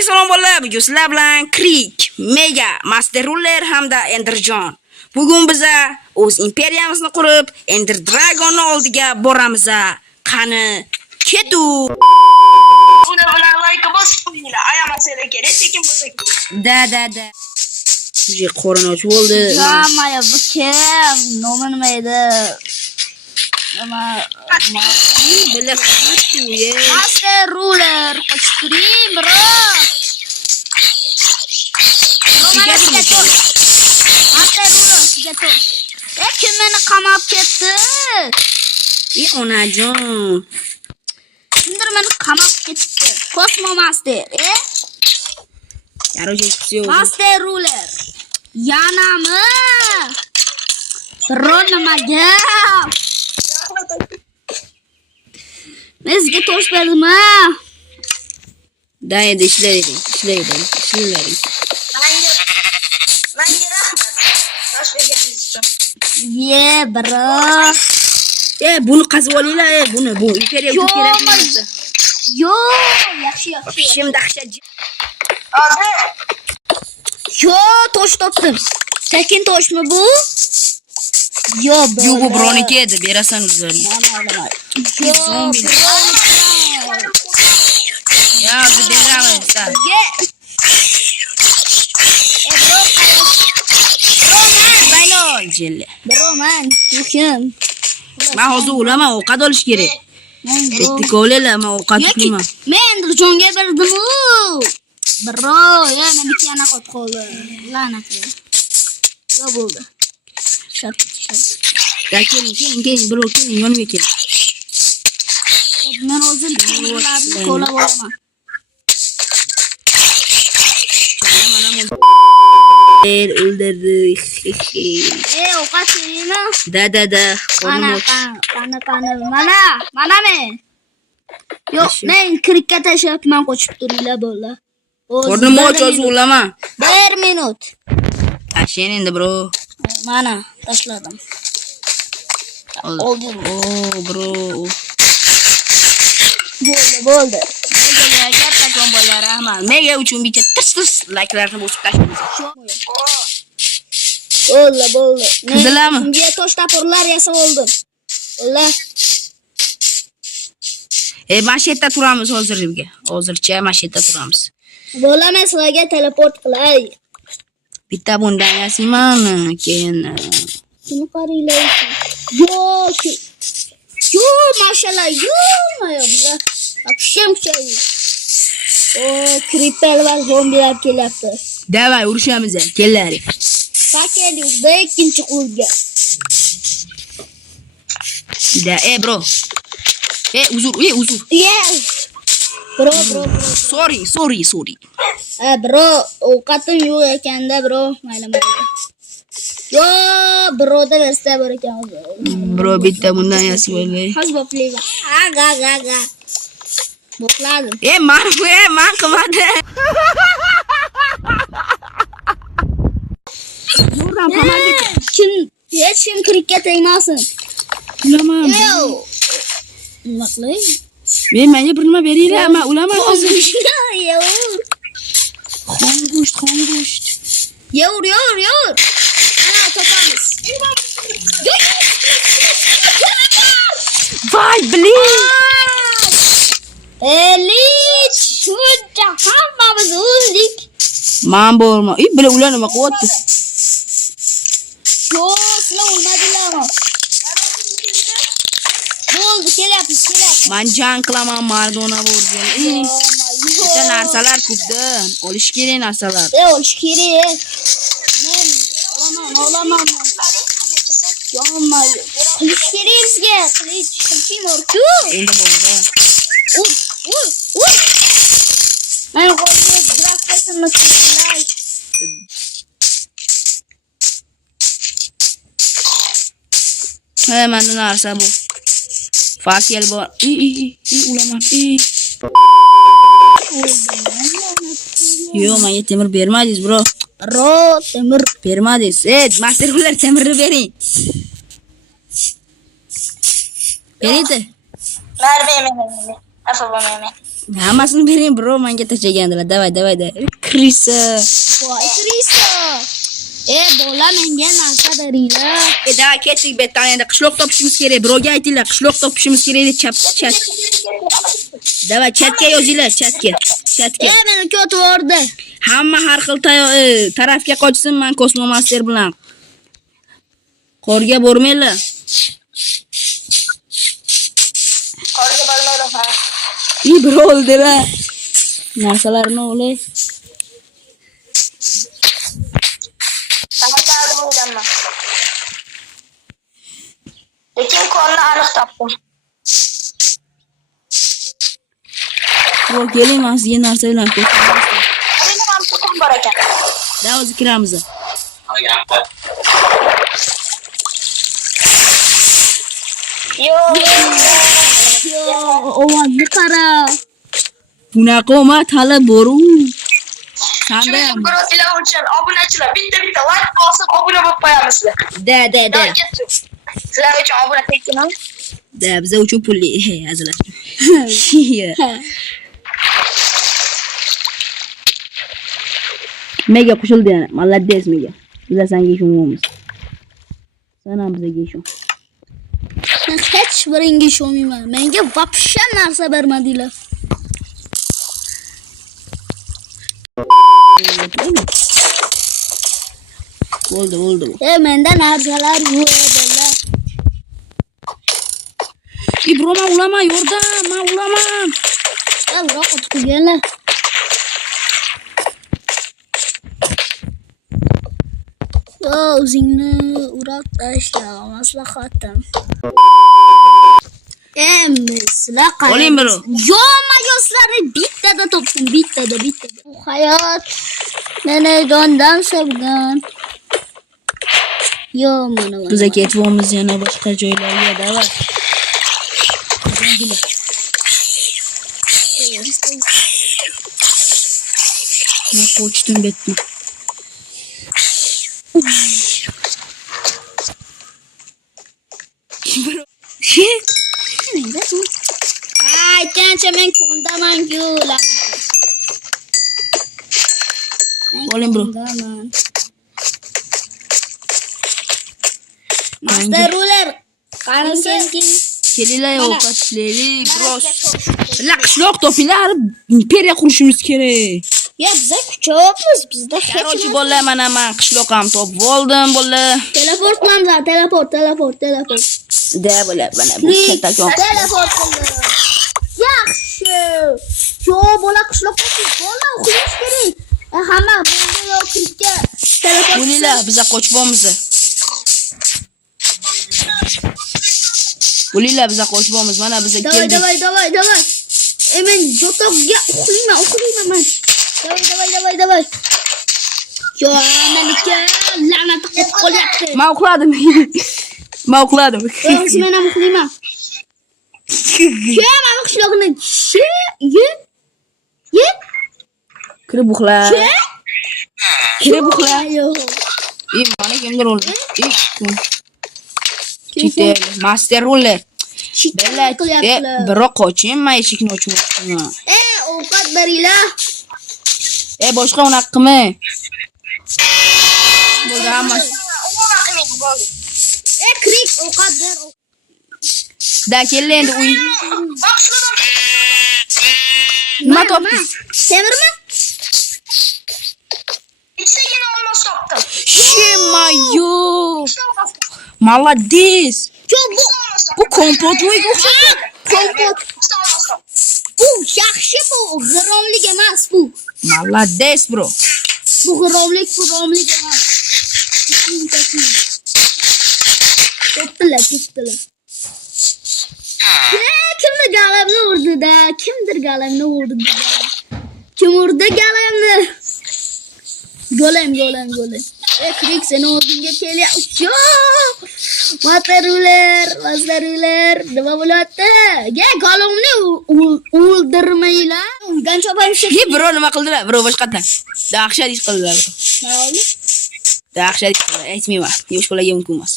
Alaykum salom bolalar. Bugun sizlar bilan Krik, Mega, Master Ruler hamda Enderjon. Bugun biz o'z imperiyamizni qurib, Ender Dragonning oldiga boramiz. Qani, ketu. Buna bilan like bosinglar. Ayamasanglar kerak, lekin bo'lsa kerak. Da. Suje qo'rinoch bo'ldi. Hamaya bu kim? Nomi nima edi? Bila qattu ye. Master Ruler qochib turing, bro. Master Ruler sizga to'y. Kim meni qamab ketdi? Onajon. Kimdir meni qamab ketdi. Cosmo Master, Yaroje Master Ruler. Yanami? Bro nimaga? Men sizga tosh berdim, Da endi ishlaydi. Menga rahmat. Tosh berganingiz uchun. Ye, bro. Buni qazib olinglar, bu imperiya uchun kerak emas. Yo, yaxshi. Shim dahshat. Hozir Yo, tosh topdim. Sekin toshmi bu? Yo, bro. Yo, bu birovniki edi, berasan o'zlaring. Yo, Zombilar. Ya, biz beramiz. Baylol jelle. Bro, man, kim? Men hozir o'laman, ovqat olish kerak. Bitti ko'lala, men ovqat yeyman. Men Jonga berdim-ku. Bro, meniki yana qotqoldi. La'nat. Yo bo'ldi. Shart. Keling, bro, keling, yonimga kel. Men o'zim ko'la bo'laman. O'ldirdik. Ovqat yeymi? Da. Mana men. Yo'q, men kirikka tashlayapman, qochib turinglar bo'ldi. Qornim och, hozir o'laman. 1 minut. Tashin endi, bro. Mana, tashladim. Oldim. Bro. Bo'ldi. Kattakon bolalar, rahmat. Mega uchun bitta tis like'larni bosib tashlaymiz. Bo'ldi. Qizilami? Bunga tosh tapurlar yasab oldim. Ular. Mashetda turamiz hozirga. Hozircha mashetda turamiz. Bo'lami, sizlarga teleport qilay. Bitta bundan yasayman, keyin Shuni qaranglar. Yo, mashallah, bular. Aksham kuchaydi. Creeper va zombilar kelyapti. davay urushamiz, kellaring. Pakelikda ikkinchi qulga. Da, bro. Uzr. Yes. Bro. Sorry. Bro, ovqatim yo'q ekanda, bro. Mayli. Yo, bro da versa bor ekan hozir. Bro, bitta bundan yasab olay. Hozir boplayman. Aga. Bopladim. Man qilmadim. Yo'qdan qilmadim. Hech kim kirikka tegmasin. Ulaman. Nima qilay? Menga bir nima beringlar, men ulaman hozir. Xon go'sht. Yur. Ana topamiz. Voy, blin. Elit, shuncha hammamiz o'ldik. Men bo'lma. Bila ular nima qilyapti? Yo, sizlar o'lmadinglarmi? Bo'ldi, kelyapmiz. Men jang qilaman, Mardona bo'lgan. Bitta narsalar ko'pda. Olish kerak narsalar. Olish kerak. Men olaman. Yo'qmaydi. Qilich kerak bizga. Qilichim bor-ku. Endi bo'ldi. Uy. Men qo'lga grafikasini qilay. Mana narsa bu. Fakel bor. Ulaman. Yo, menga temir bermadingiz, bro. Temir bermadingiz. Masterlar temirni bering. Berdi. Merve. Afa bo'lmayman. Hammasini bering bro, menga tashlagandilar. Davay. Krisa. Voy Krisa. Bola menga narsa beringlar. Davay ketdik betdan endi qishloq topishimiz kerak. Birovga aytinglar, qishloq topishimiz kerak deb chat. Davay chatga yozinglar, chatga. Meni ko'tib yubordi. Hamma har xil tarafga qochsin, men Kosmomaster bilan. Qorga bormanglar. Qorga bormaylar ha. Bir o'ldilar. Narsalarni o'lay. Taxtardim o'ylanma. Lekin qonni aniq topdim. Bro, keling, men sizga narsa bilan ko'rsataman. Meni ham to'qim bor ekan. Da o'zi kiramiz. Yo, Ovozni qara. Bunaqa o'mat hali boru. Qanday? Birozilar uchun obunachilar bitta like bosib obuna bo'lib qo'yamiz sizlar. Da. Sizlar uchun obuna tekinmi? Da biza uchun pulli hazillar. Mega qo'shildi yana. Молодец Mega. Biza senga ishonamiz. Sen ham bizaga ishon. Men hech biringa ishonmayman. Menga vobshe narsa bermadinglar. Bo'ldi. Menda narsalar yo'q edi. Bro, men ulaman, yordam, men ulaman. Bro, qochganlar. O'zingni urab tashla, maslahatim. Sizlar qara. Oling bro. Yo'q, bittada topdim, bittada. Bu hayot meni jondan sevgan. Yo'q, mana. Biza ketyapmiz yana boshqa joylarga, davay. Men qochdim betdim. Aytgancha men kondaman-ku. Oling bro. Master Ruler. Qani senkin. Kelinglar, ovqat ishlaylik, bro. Qishloq topinglar, imperiya qurishimiz kerak. Ya biza kuchokmiz, bizda hech Qarochi bolalar, mana men qishloq ham topib oldim, bolalar. Teleport qilamiz, teleport. Da bolalar, mana bu katta joy. Teleport qildim. Yaxshi. Yo, bola qishloqqa bola uxlash kerak. Hamma bunga yo kirga teleport. Bo'linglar, biza qochibamiz. Bo'linglar, biza qochibamiz. Mana biza keldik. Davay. Men jotoqga uxlayman men. Davay. Yo, menga la'nat qilib qolyapti. Men uxladim. Men ham uxlayman. Mana qishloqni ye. Kirib uxla. Yo'q. Mana kimdir o'ldi. Chite, Master Ruler. Bella, biroq qoching, men eshikni ochmoqchiman. Ovqat beringlar. Boshqa unaqa qilmang. Bo'ldi hammasi. Krik ovqat ber. Da keldi endi uy. Nima topding? Temirmi? Ikkitagina olmos topdim. Shemayo. Молодец. Bu kompotga o'xshaydi. Kompot. Bu yaxshi, bu g'iromlik emas bu. Молодец, bro. Bu g'iromlik emas. To'ptilar. Kimdir galamni urdi-da. Kim urdi galamni? Golem. Krik seni o'zingga kelyapti. Master Ruler. Nima bo'lyapti? Golemni o'ldirmaylar. Undan chopamiz. Bro, nima qildilar? Bro, boshqadan. Dahshat ish qildilar. Dahshat ish qildilar. Aytmayman. Yosh bolaga mumkin emas.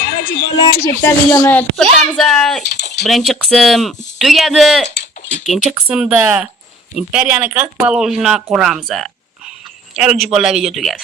Qarachi bola, chetdan videoni to'xtatamiz. Birinchi qism tugadi. ikkinchi qismda imperiyani как положено quramiz. Короче, bolalar video tugadi.